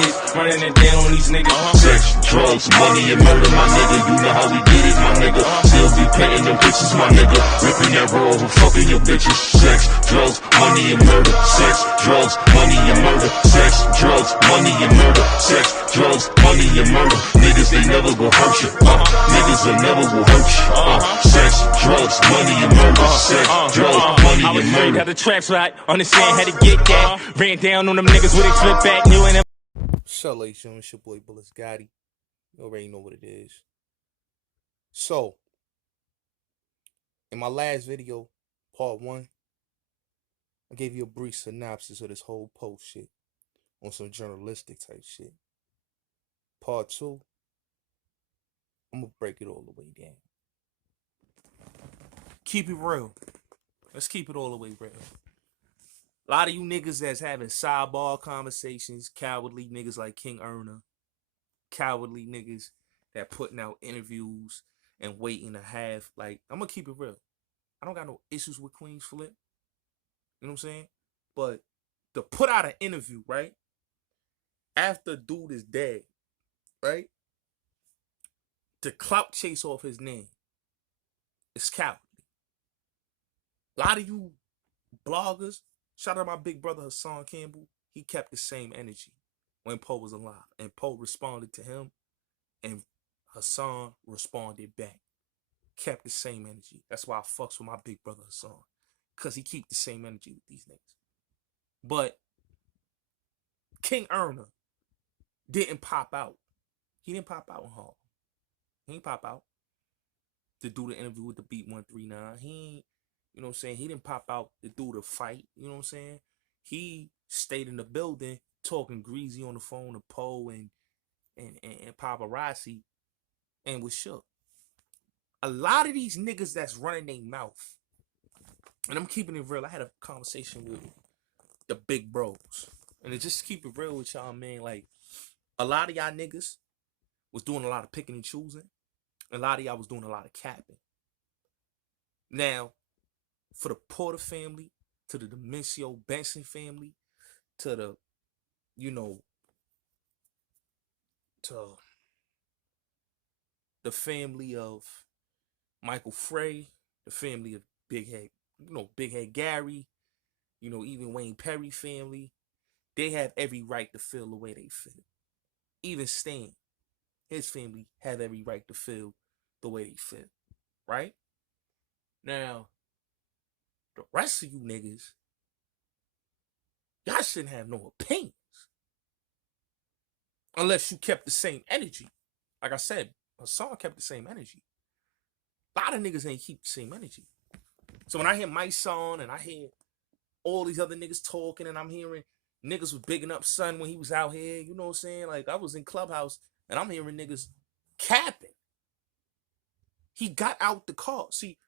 is, running it down on these niggas. Sex, drugs, money, and murder, my nigga. You know how we get it, my nigga. Still be painting them bitches, my nigga. Ripping that roll, fucking your bitches. Sex, drugs, money, and murder. Sex, drugs, money, and murder. Sex, drugs, money, and murder. Sex, drugs, money, and murder. Niggas, they never gon' hurt you. Niggas, they never will hurt you. Sex, drugs, money, and murder. Sex, drugs, money, and murder. Got the tracks right, understand how to get that. Ran down on them niggas with a flip back, knew and So, ladies and gentlemen, it's your boy Bullets Gotti. You already know what it is. So, in my last video, part 1, I gave you a brief synopsis of this whole post shit on some journalistic type shit. Part 2, I'm gonna break it all the way down. Keep it real. Let's keep it all the way real. A lot of you niggas that's having sidebar conversations, cowardly niggas like King Erna, cowardly niggas that putting out interviews and waiting to have, like, I'm gonna keep it real. I don't got no issues with Queen's Flip. You know what I'm saying? But to put out an interview, right? After dude is dead, right? To clout chase off his name. It's cowardly. A lot of you bloggers, shout out my big brother Hassan Campbell, he kept the same energy when Poe was alive. And Poe responded to him, and Hassan responded back. Kept the same energy. That's why I fucks with my big brother Hassan. Because he keep the same energy with these niggas. But King Erna didn't pop out. He didn't pop out in Harlem. He ain't pop out to do the interview with the Beat 139. He ain't, you know what I'm saying? He didn't pop out to do the fight. You know what I'm saying? He stayed in the building talking greasy on the phone to Poe and paparazzi and was shook. A lot of these niggas that's running their mouth, and I'm keeping it real. I had a conversation with the big bros, and to just keep it real with y'all, man, like, a lot of y'all niggas was doing a lot of picking and choosing. A lot of y'all was doing a lot of capping. Now, for the Porter family, to the Demencio Benson family, to the, you know, to the family of Michael Frey, the family of Big Head, you know, Big Head Gary, you know, even Wayne Perry family, they have every right to feel the way they feel. Even Stan, his family have every right to feel the way they feel, right? Now, the rest of you niggas, y'all shouldn't have no opinions. Unless you kept the same energy. Like I said, Hassan kept the same energy. A lot of niggas ain't keep the same energy. So when I hear my son and I hear all these other niggas talking and I'm hearing niggas was bigging up Son when he was out here, you know what I'm saying? Like, I was in Clubhouse and I'm hearing niggas capping. He got out the car. See,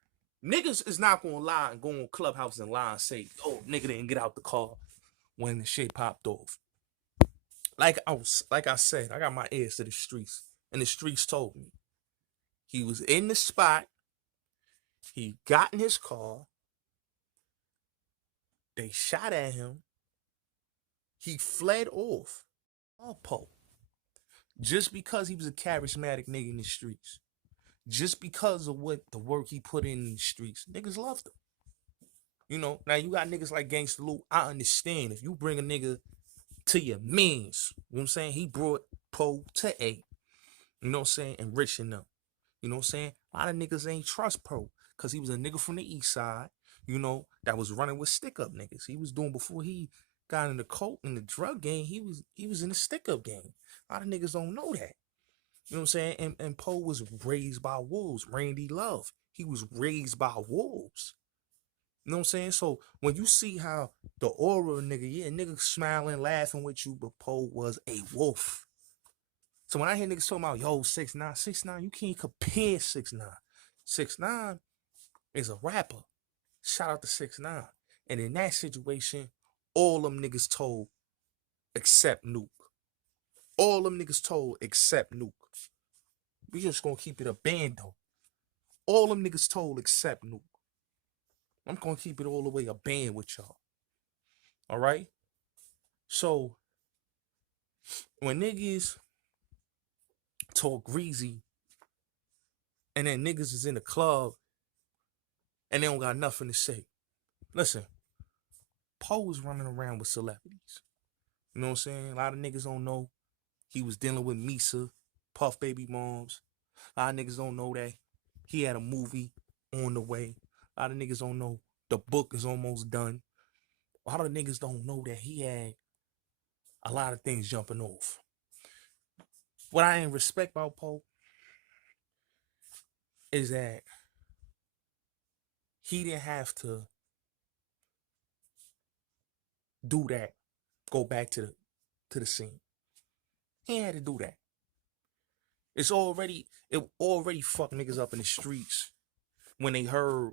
niggas is not gonna lie and go on Clubhouse and lie and say, oh, nigga didn't get out the car when the shit popped off. Like I said, I got my ears to the streets, and the streets told me. He was in the spot, he got in his car, they shot at him, he fled off. Alpo. Just because he was a charismatic nigga in the streets. Just because of what the work he put in the streets. Niggas loved him. You know, now you got niggas like Gangsta Lou. I understand. If you bring a nigga to your means, you know what I'm saying? He brought Poe to A. You know what I'm saying? Enriching them. You know what I'm saying? A lot of niggas ain't trust Poe because he was a nigga from the east side, you know, that was running with stick-up niggas. He was doing, before he got in the coke and the drug game, he was in the stick-up game. A lot of niggas don't know that. You know what I'm saying? And Poe was raised by wolves. Randy Love, he was raised by wolves. You know what I'm saying? So when you see how the aura of a nigga, yeah, nigga smiling, laughing with you, but Poe was a wolf. So when I hear niggas talking about, yo, 6ix9ine, 6ix9ine, you can't compare 6ix9ine. 6ix9ine is a rapper. Shout out to 6ix9ine. And in that situation, all them niggas told except Nuke. All them niggas told except Nuke. We just gonna keep it a band though. All them niggas told except Nuke. I'm gonna keep it all the way a band with y'all. All right? So when niggas talk greasy and then niggas is in the club and they don't got nothing to say. Listen, Poe was running around with celebrities. You know what I'm saying? A lot of niggas don't know he was dealing with Misa, Puff Baby Moms. A lot of niggas don't know that he had a movie on the way. A lot of niggas don't know the book is almost done. A lot of niggas don't know that he had a lot of things jumping off. What I ain't respect about Poe is that he didn't have to do that. Go back to the scene. He ain't had to do that. It already fucked niggas up in the streets when they heard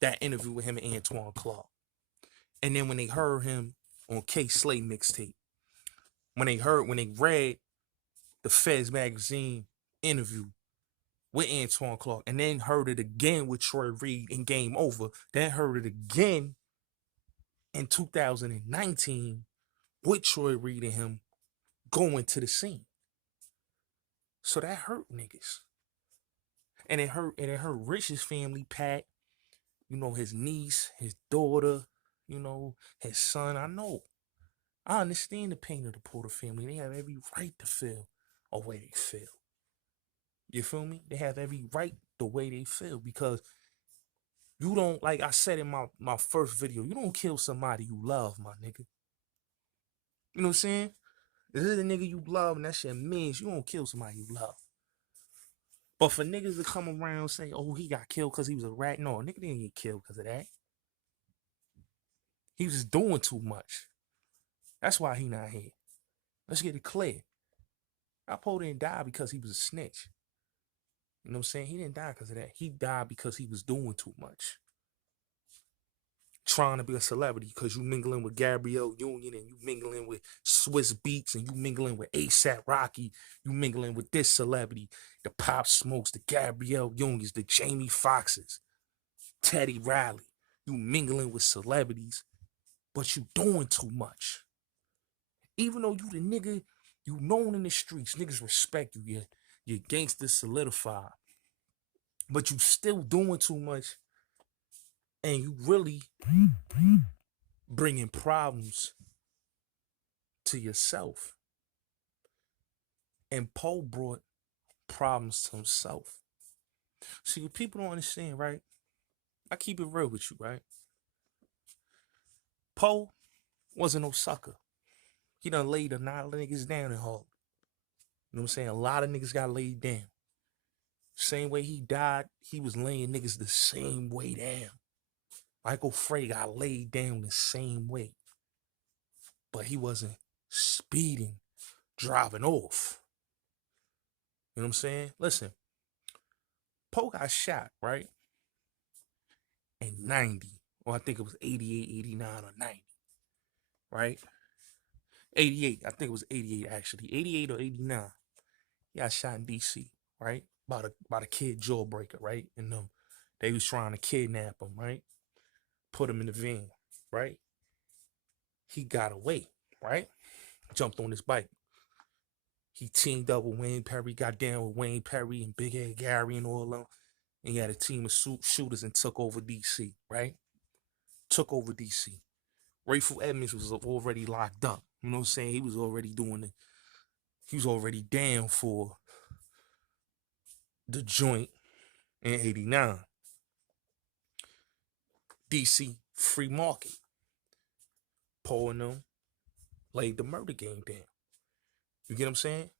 that interview with him and Antoine Clark. And then when they heard him on K Slay mixtape, when they read the Feds magazine interview with Antoine Clark, and then heard it again with Troy Reed in Game Over, then heard it again in 2019 with Troy Reed and him going to the scene. So that hurt niggas. And it hurt Rich's family, Pat, you know, his niece, his daughter, you know, his son. I understand the pain of the Porter family. They have every right to feel a way they feel. You feel me? They have every right the way they feel because you don't, like I said in my first video, you don't kill somebody you love, my nigga. You know what I'm saying? This is a nigga you love and that's your mans. You don't kill somebody you love. But for niggas to come around and say, oh, he got killed because he was a rat. No, nigga didn't get killed because of that. He was just doing too much. That's why he not here. Let's get it clear. Alpo didn't die because he was a snitch. You know what I'm saying? He didn't die because of that. He died because he was doing too much. Trying to be a celebrity because you mingling with Gabrielle Union and you mingling with Swiss Beats and you mingling with ASAP Rocky. You mingling with this celebrity, the Pop Smokes, the Gabrielle Unions, the Jamie Foxxes, Teddy Riley. You mingling with celebrities, but you doing too much. Even though you the nigga, you known in the streets, niggas respect you, your gangsters solidified. But you still doing too much and you really bringing problems to yourself. And Poe brought problems to himself. See, what people don't understand, right? I keep it real with you, right? Poe wasn't no sucker. He done laid a lot of niggas down in Harlem. You know what I'm saying? A lot of niggas got laid down. Same way he died, he was laying niggas the same way down. Michael Frey got laid down the same way. But he wasn't speeding, driving off. You know what I'm saying? Listen, Poe got shot, right? In 90. Or I think it was 88, 89, or 90. Right? 88. I think it was 88, actually. 88 or 89. He got shot in D.C., right? By the kid Jawbreaker, right? And they was trying to kidnap him, right? Put him in the van, right? He got away, right? Jumped on his bike. He teamed up with Wayne Perry, got down with Wayne Perry and Big Head Gary and all of them. And he had a team of shooters and took over D.C., right? Took over D.C. Rayful Edmonds was already locked up. You know what I'm saying? He was already doing it. He was already down for the joint in 89. DC free market. Poe and them laid the murder game down. You get what I'm saying?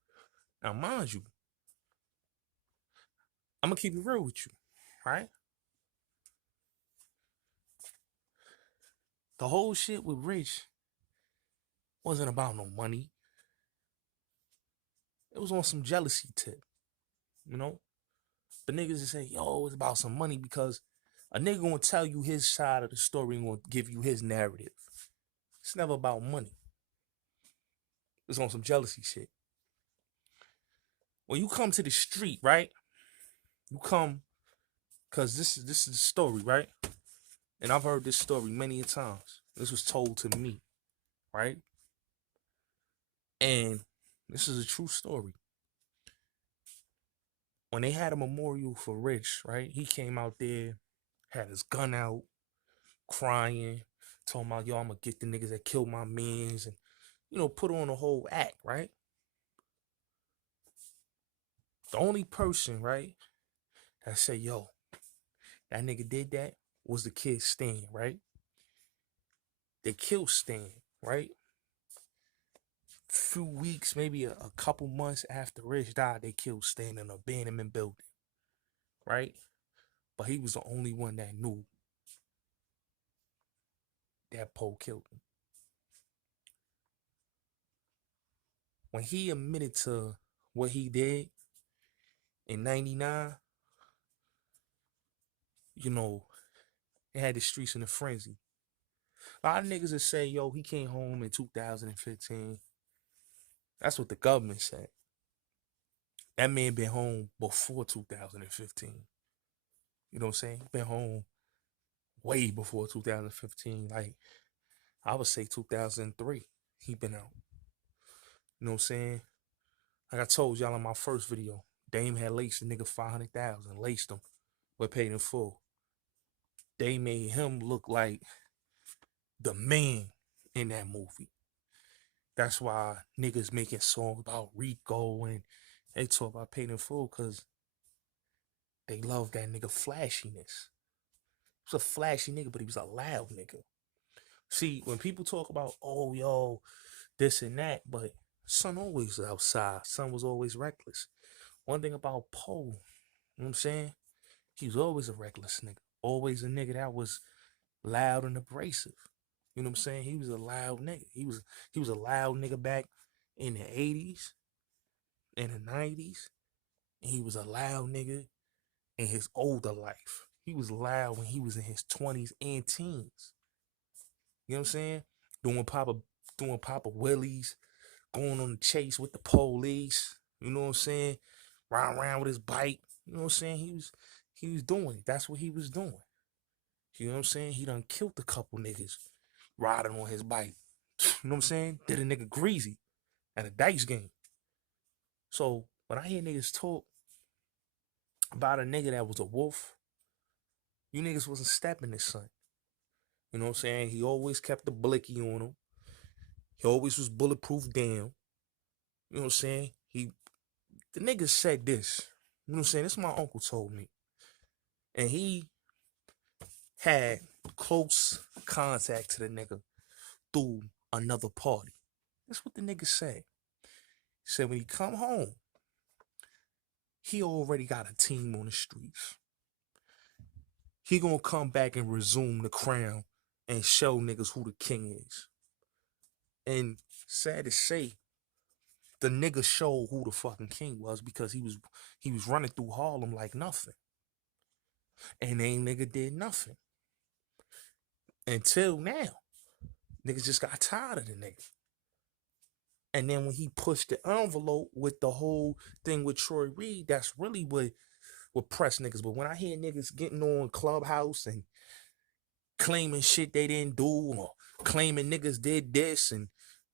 Now, mind you, I'm going to keep it real with you, right? The whole shit with Rich wasn't about no money. It was on some jealousy tip, you know? The niggas that say, yo, it's about some money because a nigga gonna tell you his side of the story and gonna give you his narrative. It's never about money. It's on some jealousy shit. When you come to the street, right? You come, cause this is the story, right? And I've heard this story many a times. This was told to me, right? And this is a true story. When they had a memorial for Rich, right? He came out there, had his gun out, crying, talking about, yo, I'm gonna get the niggas that killed my mans, and put on a whole act, right? The only person, right, that said, yo, that nigga did that was the kid Stan, right? They killed Stan, right? Few weeks, maybe a couple months after Rich died, they killed Stan in an abandonment building, right? But he was the only one that knew that Poe killed him. When he admitted to what he did in 99, it had the streets in a frenzy. A lot of niggas that say, yo, he came home in 2015. That's what the government said. That man been home before 2015. You know what I'm saying? Been home way before 2015. Like, I would say 2003. He been out. You know what I'm saying? Like I told y'all in my first video, Dame had laced the nigga 500,000, laced him, but paid in full. They made him look like the man in that movie. That's why niggas making songs about Rico and they talk about paid in full, because they love that nigga flashiness. He was a flashy nigga, but he was a loud nigga. See, when people talk about, oh, yo, this and that, but son always was outside. Son was always reckless. One thing about Poe, you know what I'm saying? He was always a reckless nigga. Always a nigga that was loud and abrasive. You know what I'm saying? He was a loud nigga. He was a loud nigga back in the 80s, in the 90s. And he was a loud nigga in his older life. He was loud when he was in his 20s and teens. You know what I'm saying? Doing Papa Willies, going on the chase with the police. You know what I'm saying? Riding around with his bike. You know what I'm saying? He was doing it. That's what he was doing. You know what I'm saying? He done killed a couple niggas riding on his bike. You know what I'm saying? Did a nigga greasy at a dice game. So when I hear niggas talk about a nigga that was a wolf, you niggas wasn't stepping this son. You know what I'm saying? He always kept the blicky on him. He always was bulletproof down. You know what I'm saying? The nigga said this. You know what I'm saying? This my uncle told me. And he had close contact to the nigga through another party. That's what the nigga said. He said when he come home, he already got a team on the streets. He gonna come back and resume the crown and show niggas who the king is. And sad to say, the nigga showed who the fucking king was, because he was running through Harlem like nothing. And ain't nigga did nothing. Until now. Niggas just got tired of the nigga. And then when he pushed the envelope with the whole thing with Troy Reed, that's really what pressed niggas. But when I hear niggas getting on Clubhouse and claiming shit they didn't do, or claiming niggas did this and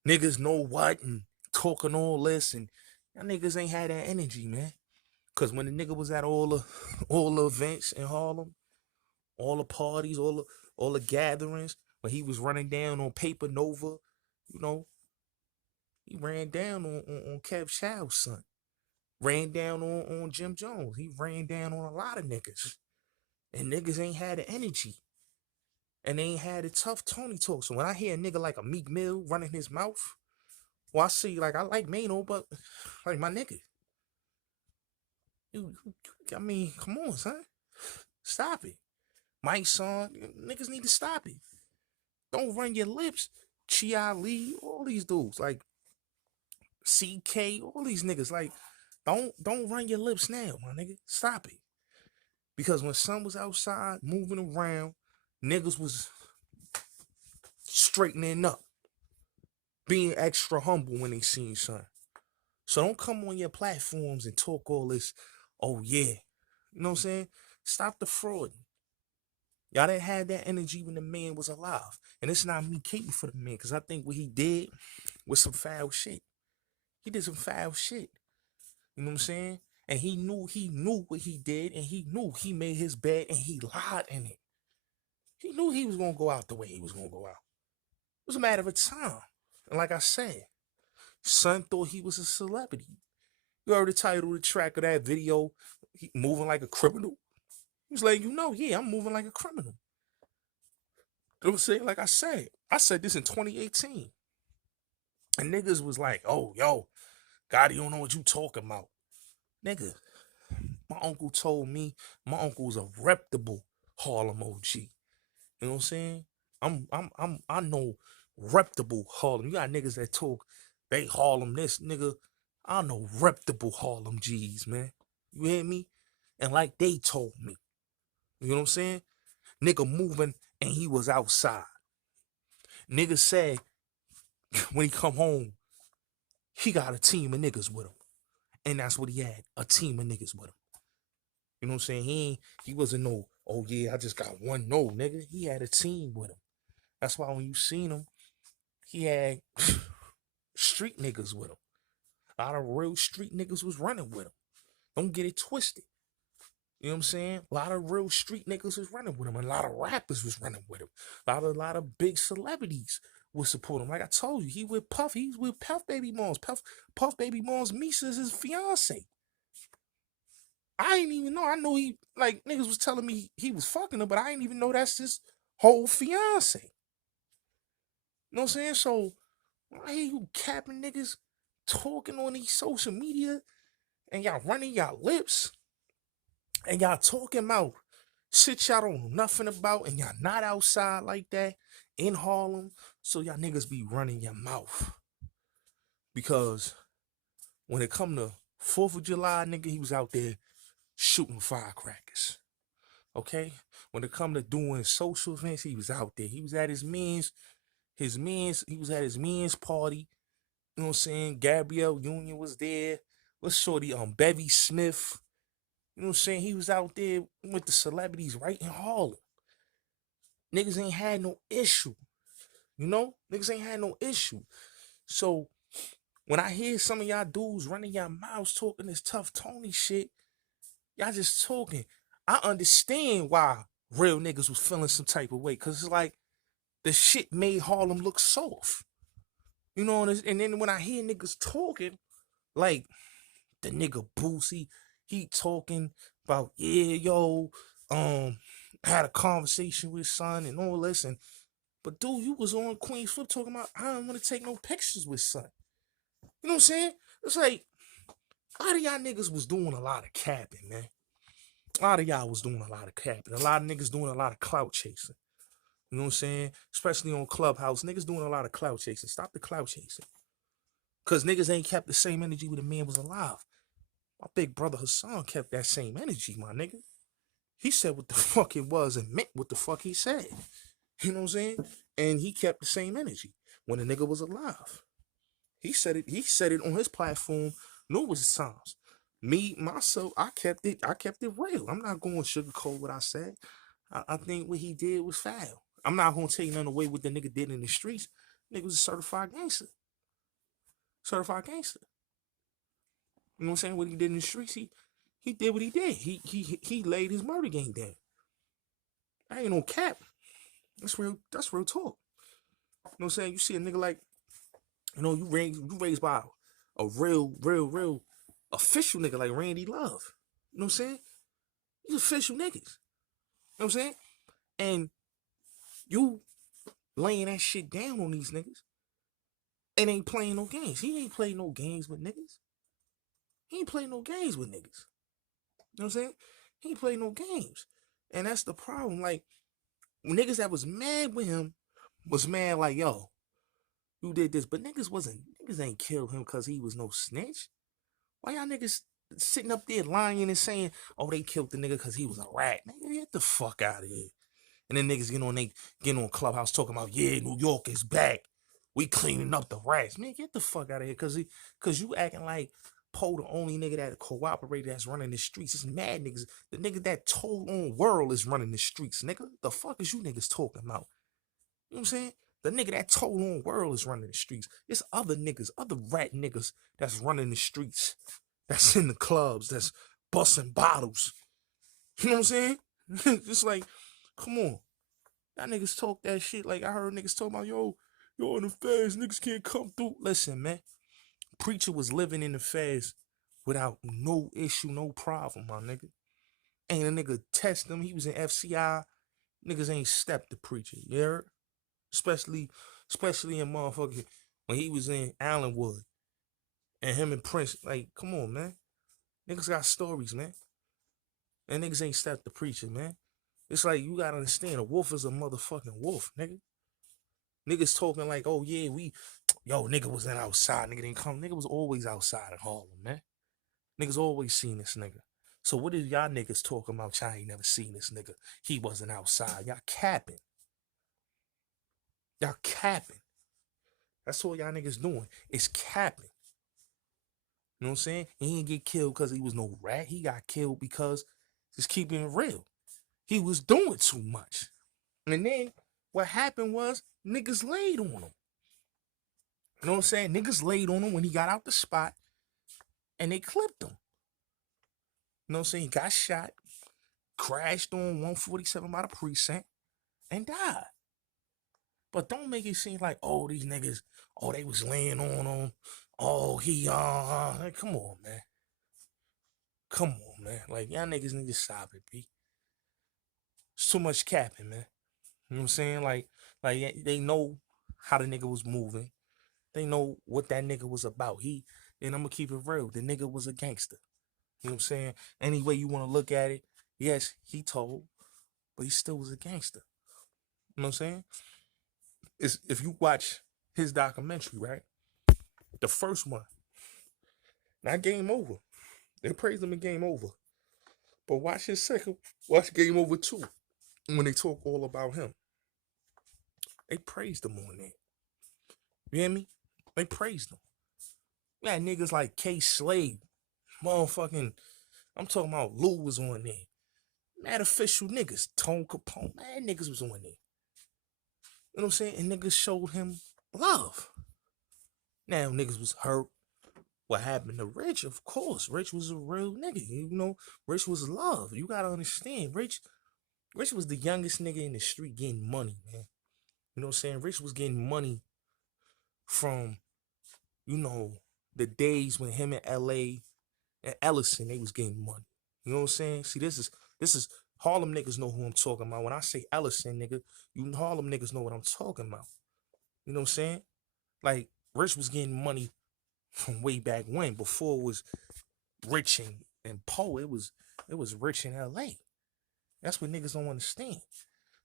niggas know what, and talking all this, and y'all niggas ain't had that energy, man. Cause when the nigga was at all the events in Harlem, all the parties, all the gatherings, when he was running down on Paper Nova, he ran down on Kev Child's son. Ran down on Jim Jones. He ran down on a lot of niggas. And niggas ain't had the energy. And they ain't had the tough Tony talk. So when I hear a nigga like a Meek Mill running his mouth, well, I see, like, I like Mano, but, like, my nigga. I mean, come on, son. Stop it. Mike Son, niggas need to stop it. Don't run your lips. Chi Lee, all these dudes. Like, CK, all these niggas. Like, don't run your lips now, my nigga. Stop it. Because when son was outside moving around, niggas was straightening up, being extra humble when they seen son. So don't come on your platforms and talk all this, oh yeah. You know what I'm saying? Stop the fraud. Y'all didn't have that energy when the man was alive. And it's not me cating for the man, because I think what he did was some foul shit. He did some foul shit. You know what I'm saying? And he knew what he did, and he knew he made his bed and he lied in it. He knew he was gonna go out the way he was gonna go out. It was a matter of time. And like I said, son thought he was a celebrity. You heard the title of the track of that video, he moving like a criminal. He was like, yeah, I'm moving like a criminal. You know what I'm saying? Like I said this in 2018. And niggas was like, oh, yo, God, you don't know what you talking about. Nigga, my uncle told me my uncle was a reputable Harlem OG. You know what I'm saying? I know reputable Harlem. You got niggas that talk, they Harlem this, nigga. I know reputable Harlem G's, man. You hear me? And like they told me. You know what I'm saying? Nigga moving and he was outside. Nigga said when he come home, he got a team of niggas with him. And that's what he had, a team of niggas with him. You know what I'm saying? He wasn't no, oh yeah, I just got one. No, nigga. He had a team with him. That's why when you seen him, he had street niggas with him. A lot of real street niggas was running with him. Don't get it twisted. You know what I'm saying? A lot of real street niggas was running with him. A lot of rappers was running with him. A lot of big celebrities would support him. Like I told you, he with Puff. He's with Puff Baby Moms. Puff Baby Moms' Misa is his fiance. I didn't even know. I know he, like, niggas was telling me he was fucking her, but I didn't even know that's his whole fiance. You know what I'm saying? So, when I hear you capping niggas talking on these social media and y'all running y'all lips and y'all talking about shit y'all don't know nothing about and y'all not outside like that in Harlem, so y'all niggas be running your mouth. Because when it come to 4th of July, nigga, he was out there shooting firecrackers. Okay? When it come to doing social events, he was out there. He was at he was at his man's party. You know what I'm saying? Gabrielle Union was there. What's shorty? Bevy Smith. You know what I'm saying? He was out there with the celebrities right in Harlem. Niggas ain't had no issue. You know? Niggas ain't had no issue. So when I hear some of y'all dudes running your mouths talking this tough Tony shit, y'all just talking. I understand why real niggas was feeling some type of way. Cause it's like the shit made Harlem look soft. You know, and then when I hear niggas talking, like the nigga Boosie, he talking about, yeah, yo, I had a conversation with son and all this, but dude, you was on Queen's Flip talking about I don't want to take no pictures with son. You know what I'm saying? It's like a lot of y'all niggas was doing a lot of capping, man. A lot of y'all was doing a lot of capping. A lot of niggas doing a lot of clout chasing. You know what I'm saying? Especially on Clubhouse. Niggas doing a lot of clout chasing. Stop the clout chasing. Because niggas ain't kept the same energy when the man was alive. My big brother Hassan kept that same energy, my nigga. He said what the fuck it was and meant what the fuck he said. You know what I'm saying? And he kept the same energy when the nigga was alive. He said it on his platform numerous times. Me, myself, I kept it real. I'm not going to sugarcoat what I said. I think what he did was foul. I'm not going to take nothing away what the nigga did in the streets. Nigga was a certified gangster. Certified gangster. You know what I'm saying? What he did in the streets, he did what he did. He laid his murder game down. I ain't no cap. That's real talk. You know what I'm saying? You see a nigga like, you raised by a real official nigga like Randy Love. You know what I'm saying? These official niggas. You know what I'm saying? And you laying that shit down on these niggas and ain't playing no games. He ain't playing no games with niggas. He ain't playing no games with niggas. You know what I'm saying? He ain't playing no games. And that's the problem. Like, niggas that was mad with him was mad like, yo, you did this. But niggas ain't killed him because he was no snitch. Why y'all niggas sitting up there lying and saying, oh, they killed the nigga because he was a rat? Nigga, get the fuck out of here. And then niggas get on Clubhouse talking about, yeah, New York is back. We cleaning up the rats. Man, get the fuck out of here. Cause you acting like Poe the only nigga that cooperated that's running the streets. It's mad niggas. The nigga that told on world is running the streets, nigga. The fuck is you niggas talking about? You know what I'm saying? The nigga that told on world is running the streets. It's other niggas, other rat niggas that's running the streets. That's in the clubs, that's busting bottles. You know what I'm saying? Just like, come on. Y'all niggas talk that shit like I heard niggas talk about, yo, in the feds, niggas can't come through. Listen, man. Preacher was living in the feds without no issue, no problem, my nigga. Ain't a nigga test him. He was in FCI. Niggas ain't stepped the preacher. You heard? Especially in motherfucker when he was in Allenwood. And him and Prince, like, come on, man. Niggas got stories, man. And niggas ain't stepped the preacher, man. It's like you gotta understand a wolf is a motherfucking wolf, nigga. Niggas talking like, oh yeah, nigga wasn't outside, nigga didn't come. Nigga was always outside in Harlem, man. Niggas always seen this nigga. So what is y'all niggas talking about? Y'all ain't never seen this nigga. He wasn't outside. Y'all capping. Y'all capping. That's all y'all niggas doing. It's capping. You know what I'm saying? He didn't get killed because he was no rat. He got killed because, just keeping it real, he was doing too much. And then what happened was niggas laid on him. You know what I'm saying? Niggas laid on him when he got out the spot and they clipped him. You know what I'm saying? He got shot, crashed on 147 by the precinct, and died. But don't make it seem like, oh, these niggas, oh, they was laying on him. Oh, like, come on, man. Come on, man. Like, y'all niggas need to stop it, B. It's too much capping, man. You know what I'm saying? Like they know how the nigga was moving. They know what that nigga was about. And I'm gonna keep it real. The nigga was a gangster. You know what I'm saying? Any way you want to look at it, yes, he told, but he still was a gangster. You know what I'm saying? If you watch his documentary, right? The first one, not Game Over. They praised him in Game Over. But watch Game Over 2, when they talk all about him. They praised him on that. You hear me? They praised him. We had niggas like K Slade, motherfucking, I'm talking about Lou was on there. Mad official niggas, Tone Capone, mad niggas was on there. You know what I'm saying? And niggas showed him love. Now niggas was hurt. What happened to Rich? Of course, Rich was a real nigga. You know, Rich was love. You gotta understand, Rich was the youngest nigga in the street getting money, man. You know what I'm saying? Rich was getting money from, you know, the days when him and LA and Ellison, they was getting money. You know what I'm saying? See, this is Harlem niggas know who I'm talking about. When I say Ellison, nigga, you Harlem niggas know what I'm talking about. You know what I'm saying? Like, Rich was getting money from way back when, before it was Rich and Poe. It was Rich in LA. That's what niggas don't understand.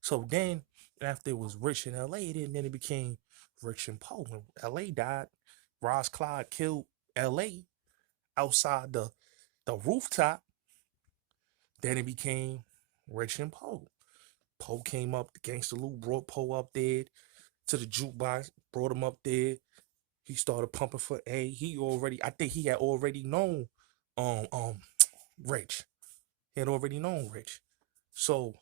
So then, after it was Rich in LA, then it became Rich and Poe. When LA died, Ross Clyde killed LA outside the rooftop. Then it became Rich and Poe. Poe came up, the Gangsta Lou brought Poe up there to the jukebox, brought him up there. He started pumping for A. I think he had already known Rich. He had already known Rich. So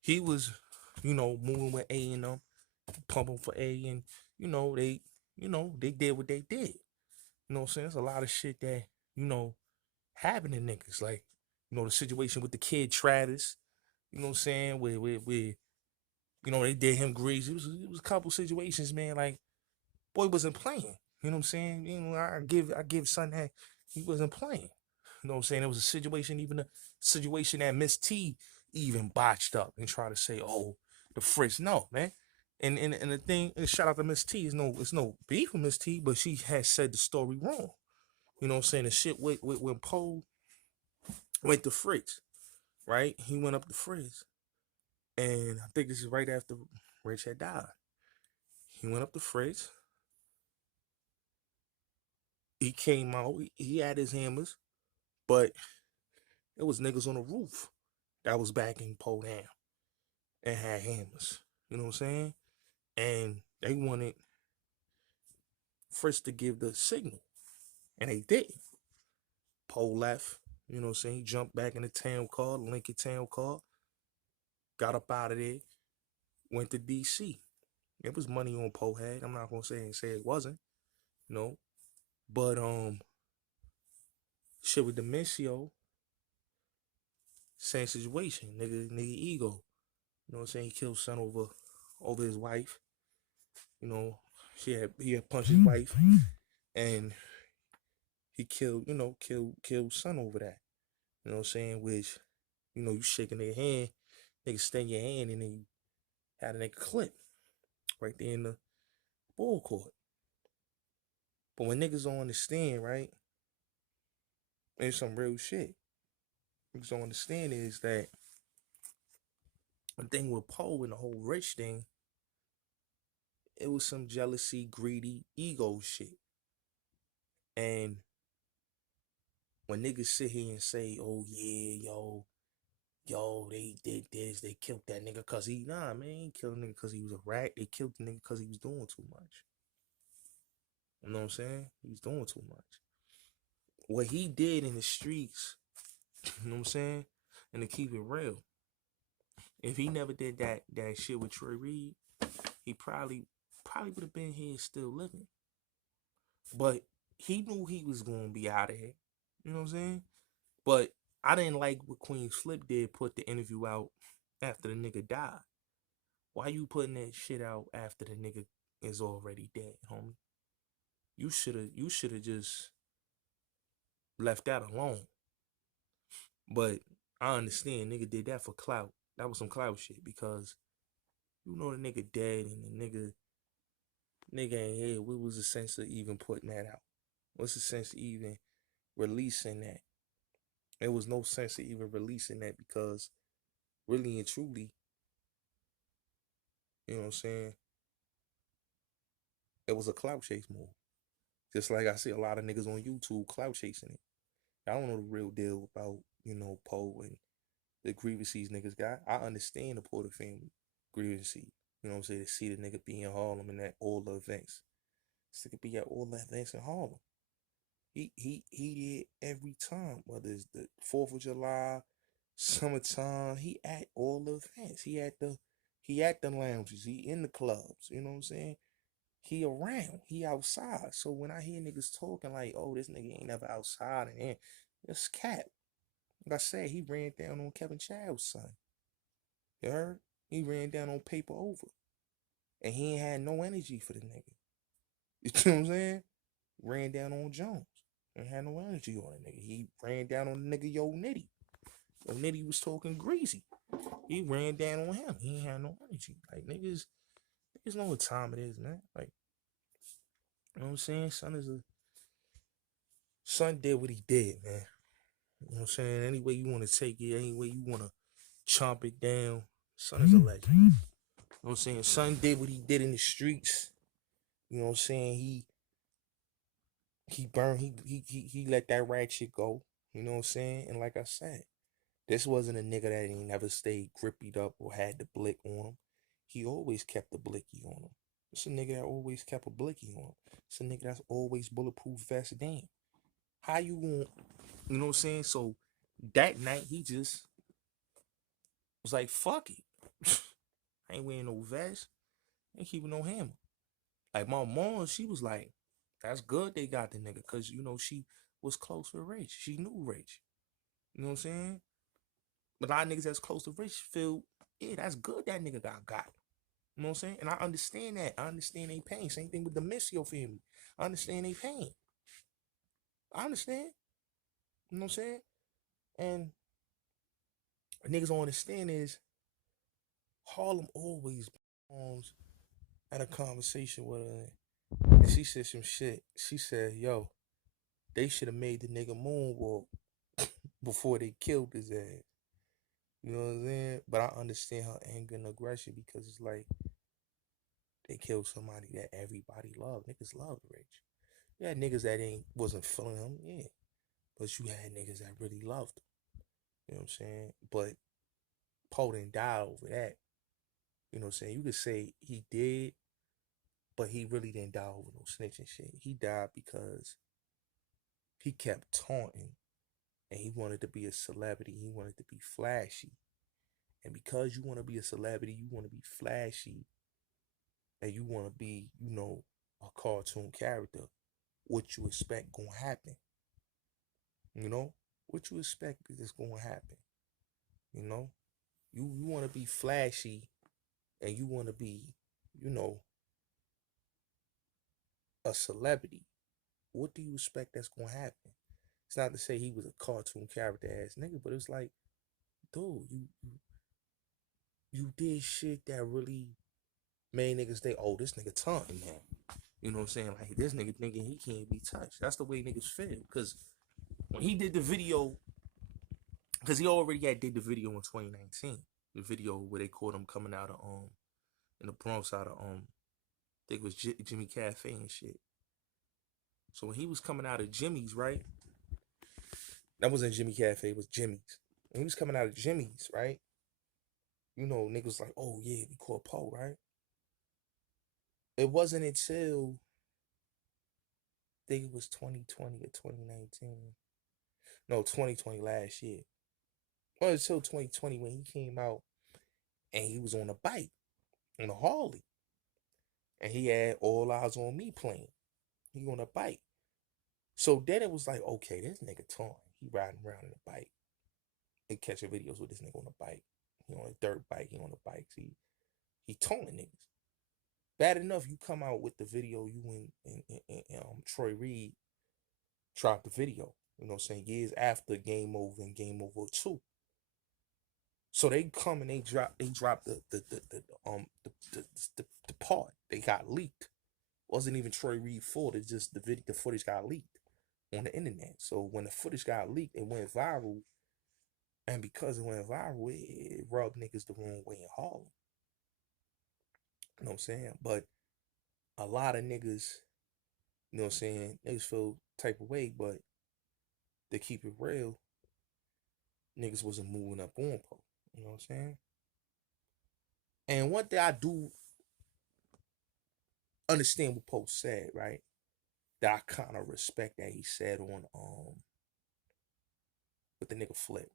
he was, moving with A and them, pumping for A, and they did what they did. You know what I'm saying? There's a lot of shit that, happened to niggas. Like, the situation with the kid Travis, you know what I'm saying? Where they did him grease. It was a couple situations, man. Like, boy wasn't playing. You know what I'm saying? I give son that he wasn't playing. You know what I'm saying? It was even a situation that Miss T even botched up and tried to say, oh, the Fritz. No, man. And the thing, and shout out to Miss T, it's no beef with Miss T, but she has said the story wrong. You know what I'm saying? The shit with when Poe went to Fritz, right? He went up to Fritz. And I think this is right after Rich had died. He went up to Fritz. He came out. He had his hammers, but it was niggas on the roof that was backing Poe down and had hammers. You know what I'm saying? And they wanted Fritz to give the signal, and they didn't. Poe left. You know what I'm saying? He jumped back in the town car, the Lincoln town car, got up out of there, went to D.C. It was money on Poe head. I'm not gonna say it wasn't, you know. But shit with Demencio, same situation. Nigga ego. You know what I'm saying? He killed son over his wife. You know, he had punched his wife and he killed, killed son over that. You know what I'm saying? Which, you shaking their hand, nigga sting your hand and then you had a nigga clip right there in the ball court. But when niggas on the stand, right, there's some real shit. Niggas don't understand is that the thing with Poe and the whole rich thing, it was some jealousy, greedy, ego shit. And when niggas sit here and say, oh yeah, yo, they did this, they killed that nigga cause man, they ain't killed the nigga cause he was a rat. They killed the nigga cause he was doing too much. You know what I'm saying? He was doing too much. What he did in the streets, you know what I'm saying? And to keep it real, if he never did that shit with Troy Reed, he probably would have been here still living. But he knew he was gonna be out of here. You know what I'm saying? But I didn't like what Queen Flip did, put the interview out after the nigga died. Why you putting that shit out after the nigga is already dead, homie? You shoulda just left that alone. But I understand nigga did that for clout. That was some clout shit because you know the nigga dead and the nigga ain't here. What was the sense of even putting that out? What's the sense of even releasing that? There was no sense of even releasing that because really and truly, you know what I'm saying? It was a clout chase move. Just like I see a lot of niggas on YouTube clout chasing it. I don't know the real deal about, Poe and the grievances niggas got. I understand the Porter family grievances. You know what I'm saying? To see the nigga be in Harlem and at all the events. This nigga be at all the events in Harlem. He did every time, whether it's the 4th of July, summertime, he at all the events. He at the lounges, he in the clubs, you know what I'm saying? He around, he outside. So when I hear niggas talking like, oh, this nigga ain't never outside and it's cap. Like I said, he ran down on Kevin Child's son. You heard? He ran down on Paper Over. And he ain't had no energy for the nigga. You know what I'm saying? Ran down on Jones. And had no energy on the nigga. He ran down on the nigga Yo Nitty. Yo Nitty was talking greasy. He ran down on him. He ain't had no energy. Like niggas know what time it is, man. Like, you know what I'm saying? Son did what he did, man. You know what I'm saying? Any way you want to take it, any way you want to chomp it down, son is a legend. You know what I'm saying? Son did what he did in the streets. You know what I'm saying? He burned, he let that rat shit go. You know what I'm saying? And like I said, this wasn't a nigga that ain't never stayed grippied up or had the blick on him. He always kept the blicky on him. It's a nigga that always kept a blicky on him. It's a nigga that's always bulletproof vest. Damn. How you want, you know what I'm saying? So that night he just was like, fuck it. I ain't wearing no vest. Ain't keeping no hammer. Like my mom, she was like, that's good they got the nigga. Cause she was close with Rich. She knew Rich. You know what I'm saying? But a lot of niggas that's close to Rich feel, yeah, that's good that nigga got. You know what I'm saying? And I understand that. I understand they pain. Same thing with the Missio family. I understand they pain. I understand. You know what I'm saying? And what niggas don't understand is Harlem always belongs at a conversation with her. And she said some shit. She said, yo, they should have made the nigga moonwalk before they killed his ass. You know what I'm saying? But I understand her anger and aggression because it's like they killed somebody that everybody loved. Niggas loved Rich. You had niggas that wasn't feeling him, yeah. But you had niggas that really loved him. You know what I'm saying? But Poe didn't die over that. You know what I'm saying? You could say he did, but he really didn't die over no snitching shit. He died because he kept taunting and he wanted to be a celebrity. He wanted to be flashy. And because you want to be a celebrity, you want to be flashy and you want to be, a cartoon character, what you expect gonna happen? What you expect is gonna happen? You know, you want to be flashy, and you want to be, you know, a celebrity. What do you expect that's gonna happen? It's not to say he was a cartoon character ass nigga, but it's like, dude, you did shit that really made niggas think, oh, this nigga taunting him. You know what I'm saying? Like, this nigga thinking he can't be touched. That's the way niggas feel. Because when he did the video, because he already had did the video in 2019, the video where they caught him coming out of in the Bronx out of I think it was Jimmy Cafe and shit. So when he was coming out of Jimmy's, right? That wasn't Jimmy Cafe, it was Jimmy's. When he was coming out of Jimmy's, right? Niggas like, oh yeah, we caught Poe, right? It wasn't until I think it was 2020 or 2019. No, 2020 last year. Well, until 2020 when he came out and he was on a bike, on a Harley. And he had All Eyes on Me playing. He on a bike. So then it was like, okay, this nigga taunting. He riding around on a bike. They catching videos with this nigga on a bike. He on a dirt bike. He on a bike. He taunting niggas. Bad enough you come out with the video, you and Troy Reed dropped the video. You know what I'm saying? Years after Game Over and Game Over 2. So they come and they drop the part. They got leaked. Wasn't even Troy Reed fault. It's just the footage got leaked on the internet. So when the footage got leaked, it went viral. And because it went viral, it rubbed niggas the wrong way in Harlem. You know what I'm saying? But a lot of niggas, you know what I'm saying, niggas feel type of way, but to keep it real, niggas wasn't moving up on Poe. You know what I'm saying? And one thing I do understand what Poe said, right? That I kind of respect that he said on with the nigga Flip.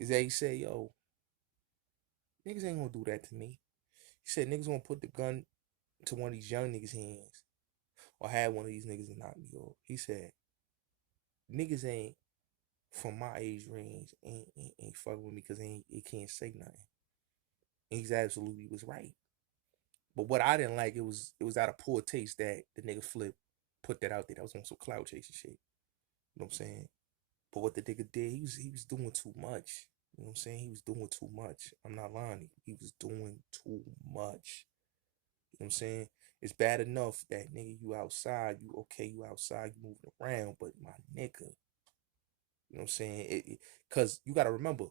Is that he said, yo, niggas ain't gonna do that to me. He said niggas gonna put the gun to one of these young niggas' hands or have one of these niggas and knock me off. He said, niggas ain't from my age range ain't fucking with me because it can't say nothing. And he's absolutely was right. But what I didn't like, it was out of poor taste that the nigga Flip put that out there. That was on some clout chasing shit. You know what I'm saying? But what the nigga did, he was doing too much. You know what I'm saying? He was doing too much. I'm not lying. He was doing too much. You know what I'm saying? It's bad enough that nigga, you outside, you outside, you moving around, but my nigga, you know what I'm saying? Cause you gotta remember,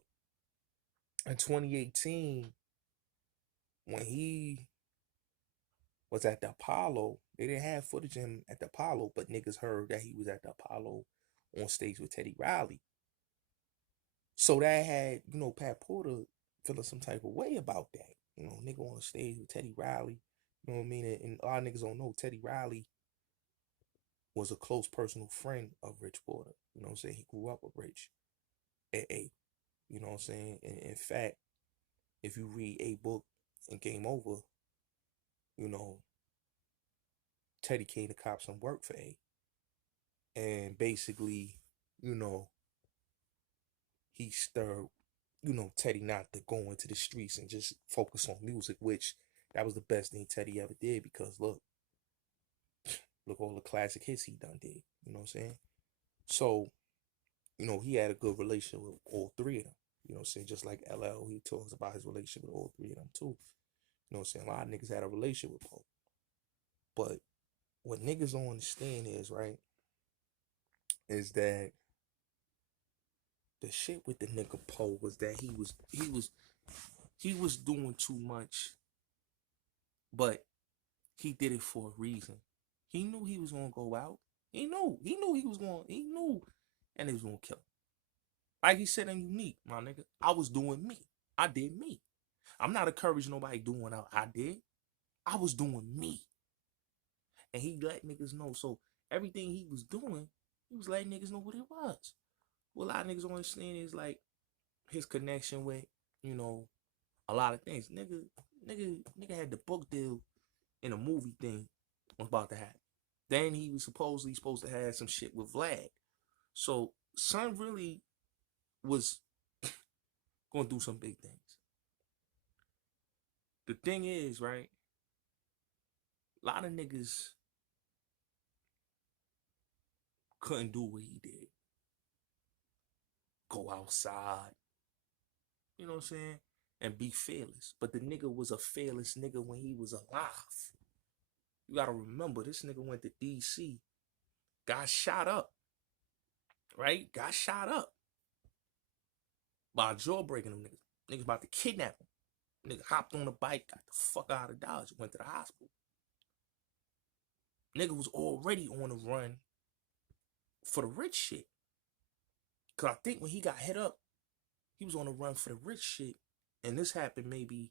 in 2018, when he was at the Apollo, they didn't have footage of him at the Apollo, but niggas heard that he was at the Apollo on stage with Teddy Riley. So that had, Pat Porter feeling some type of way about that. Nigga on stage with Teddy Riley. You know what I mean? And a lot of niggas don't know Teddy Riley was a close personal friend of Rich Porter. You know what I'm saying? He grew up with Rich at A. You know what I'm saying? And in fact, if you read A book and Game Over, Teddy came to cop some work for A. And basically, he stirred, Teddy not to go into the streets and just focus on music, which that was the best thing Teddy ever did because look all the classic hits he done did. You know what I'm saying? So, he had a good relationship with all three of them. You know what I'm saying? Just like LL, he talks about his relationship with all three of them too. You know what I'm saying? A lot of niggas had a relationship with Poe. But what niggas don't understand is, right, is that the shit with the nigga Poe was that he was doing too much, but he did it for a reason. He knew he was gonna go out. He knew and he was gonna kill him. Like he said in Unique, my nigga, I was doing me. I did me. I'm not encouraging nobody doing what I did. I was doing me. And he let niggas know. So everything he was doing, he was letting niggas know what it was. What a lot of niggas don't understand is like his connection with, a lot of things. Nigga had the book deal and a movie thing was about to happen. Then he was supposed to have some shit with Vlad. So son really was gonna do some big things. The thing is, right? A lot of niggas couldn't do what he did. Go outside, you know what I'm saying? And be fearless. But the nigga was a fearless nigga when he was alive. You gotta remember, this nigga went to DC, got shot up, right? Got shot up by jawbreaking them niggas. Niggas about to kidnap him. Nigga hopped on the bike, got the fuck out of Dodge, went to the hospital. Nigga was already on the run for the rich shit. Cause I think when he got hit up, he was on the run for the rich shit. And this happened maybe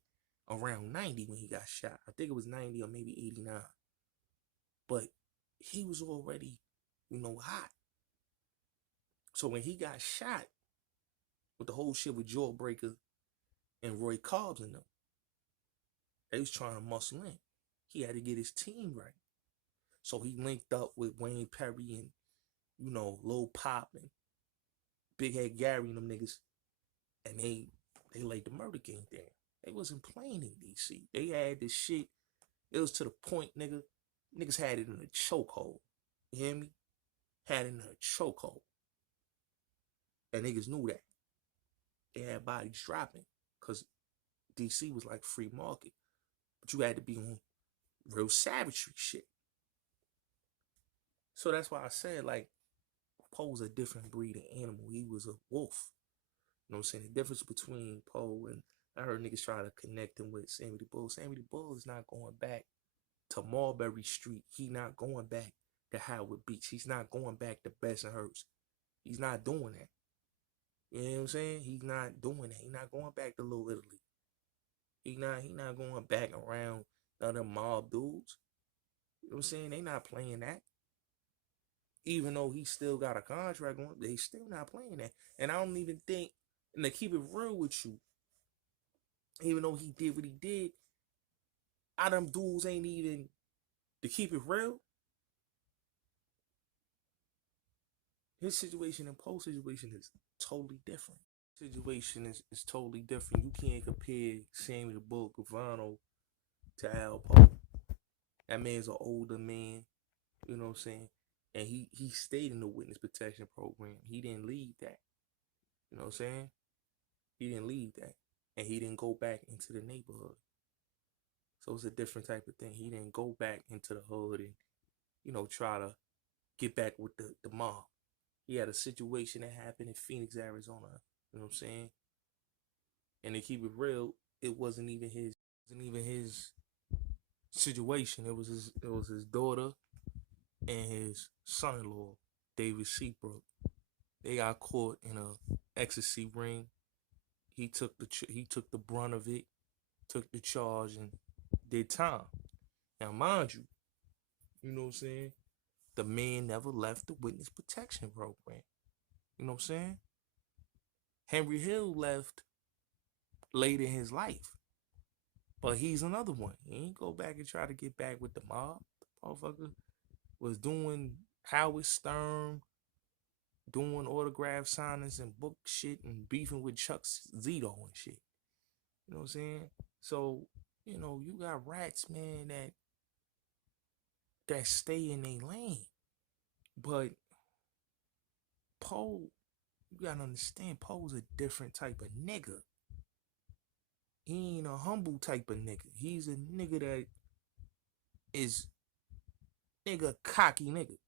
around 90 when he got shot. I think it was 90 or maybe 89. But he was already, hot. So when he got shot with the whole shit with Jawbreaker and Roy Cobbs and them, they was trying to muscle in. He had to get his team right. So he linked up with Wayne Perry and, Lil Pop and Big Head Gary and them niggas. And they laid the murder game there. They wasn't playing in DC. They had this shit. It was to the point, niggas had it in a chokehold. You hear me? Had it in a chokehold. And niggas knew that. They had bodies dropping. Because DC was like free market. But you had to be on real savagery shit. So that's why I said, like, Poe was a different breed of animal. He was a wolf. You know what I'm saying? The difference between Poe and I heard niggas try to connect him with Sammy the Bull. Sammy the Bull is not going back to Mulberry Street. He not going back to Howard Beach. He's not going back to Bensonhurst. He's not doing that. You know what I'm saying? He's not doing that. He's not going back to Little Italy. He not going back around the other mob dudes. You know what I'm saying? They not playing that. Even though he still got a contract on, they still not playing that. And I don't even think, and to keep it real with you, even though he did what he did, all them dudes ain't even, to keep it real, his situation and Poe's situation is totally different. Situation is totally different. You can't compare Sammy the Bull Gravano to Alpo. That man's an older man, you know what I'm saying? And he stayed in the witness protection program. He didn't leave that. You know what I'm saying? He didn't leave that. And he didn't go back into the neighborhood. So it's a different type of thing. He didn't go back into the hood and, try to get back with the mob. He had a situation that happened in Phoenix, Arizona. You know what I'm saying? And to keep it real, it wasn't even his situation. It was his daughter and his son-in-law, David Seabrook. They got caught in a ecstasy ring. He took the brunt of it, took the charge, and did time. Now, mind you, you know what I'm saying? The man never left the witness protection program. You know what I'm saying? Henry Hill left late in his life. But he's another one. He ain't go back and try to get back with the mob. The motherfucker was doing Howard Stern, doing autograph signings and book shit and beefing with Chuck Zito and shit. You know what I'm saying? So, you got rats, man, that stay in their lane. But Poe, you gotta understand, Poe's a different type of nigga. He ain't a humble type of nigga. He's a nigga that is cocky nigga.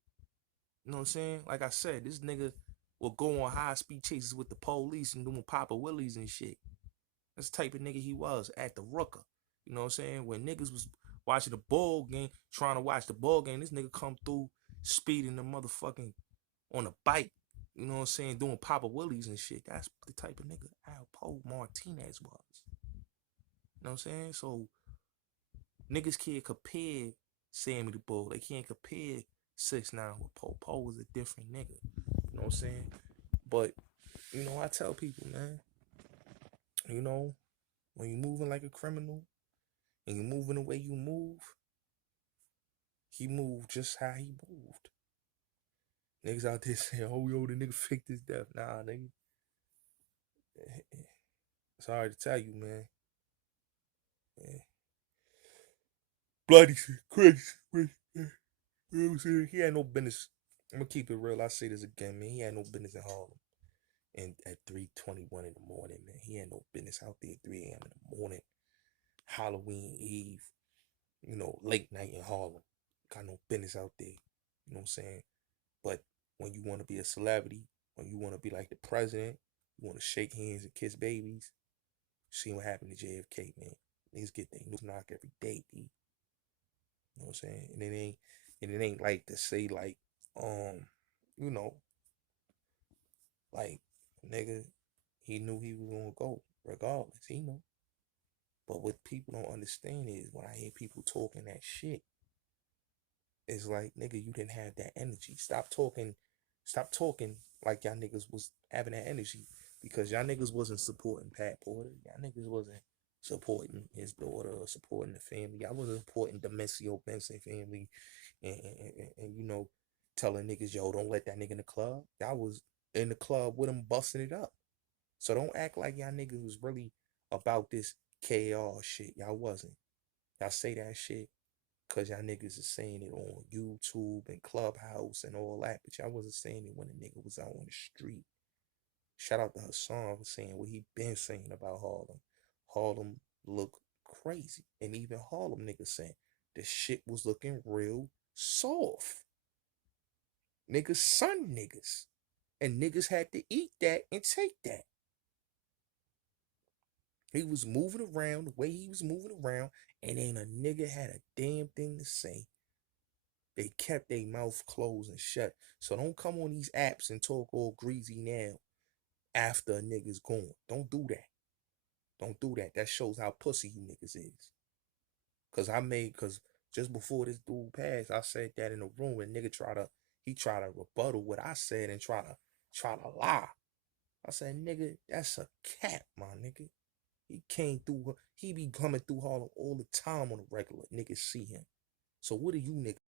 You know what I'm saying? Like I said, this nigga will go on high speed chases with the police and doing Papa Willies and shit. That's the type of nigga he was at the Rooker. You know what I'm saying? When niggas was watching the ball game, trying to watch the ball game, this nigga come through speeding the motherfucking on a bike. You know what I'm saying? Doing Papa Willies and shit. That's the type of nigga Alpo Martinez was. You know what I'm saying? So niggas can't compare Sammy the Bull. They can't compare 6ix9ine with Poe. Poe was a different nigga. You know what I'm saying? But, I tell people, man, When you moving like a criminal and you moving the way you move, he moved just how he moved. Niggas out there saying, oh, yo, the nigga faked his death. Nah, nigga. Sorry to tell you, man. Yeah. Bloody shit, crazy. You know what I'm saying? He had no business. I'm gonna keep it real. I say this again, man. He had no business in Harlem. And at 3:21 in the morning, man. He had no business out there at 3 a.m. in the morning. Halloween Eve, late night in Harlem. Got no business out there. You know what I'm saying? But when you want to be a celebrity, when you want to be like the president, you want to shake hands and kiss babies, see what happened to JFK, man. Niggas get their news knock every day, B. You know what I'm saying? And it ain't like to say like, you know, like, nigga, he knew he was gonna go regardless, he know. But what people don't understand is when I hear people talking that shit, it's like, nigga, you didn't have that energy. Stop talking like y'all niggas was having that energy, because y'all niggas wasn't supporting Pat Porter. Y'all niggas wasn't supporting his daughter or supporting the family. Y'all wasn't supporting the Demencio Benson family and telling niggas, yo, don't let that nigga in the club. Y'all was in the club with him busting it up. So don't act like y'all niggas was really about this KR shit. Y'all wasn't. Y'all say that shit because y'all niggas is saying it on YouTube and Clubhouse and all that, but y'all wasn't saying it when a nigga was out on the street. Shout out to Hassan for saying what he been saying about Harlem. Harlem look crazy. And even Harlem niggas saying the shit was looking real soft. Niggas son niggas. And niggas had to eat that and take that. He was moving around the way he was moving around, and ain't a nigga had a damn thing to say. They kept their mouth closed and shut. So don't come on these apps and talk all greasy now after a nigga's gone. Don't do that. Don't do that. That shows how pussy you niggas is. Cause just before this dude passed, I said that in the room, and nigga tried to rebuttal what I said and try to lie. I said, nigga, that's a cat, my nigga. He be coming through Harlem all the time on a regular. Niggas see him. So what do you niggas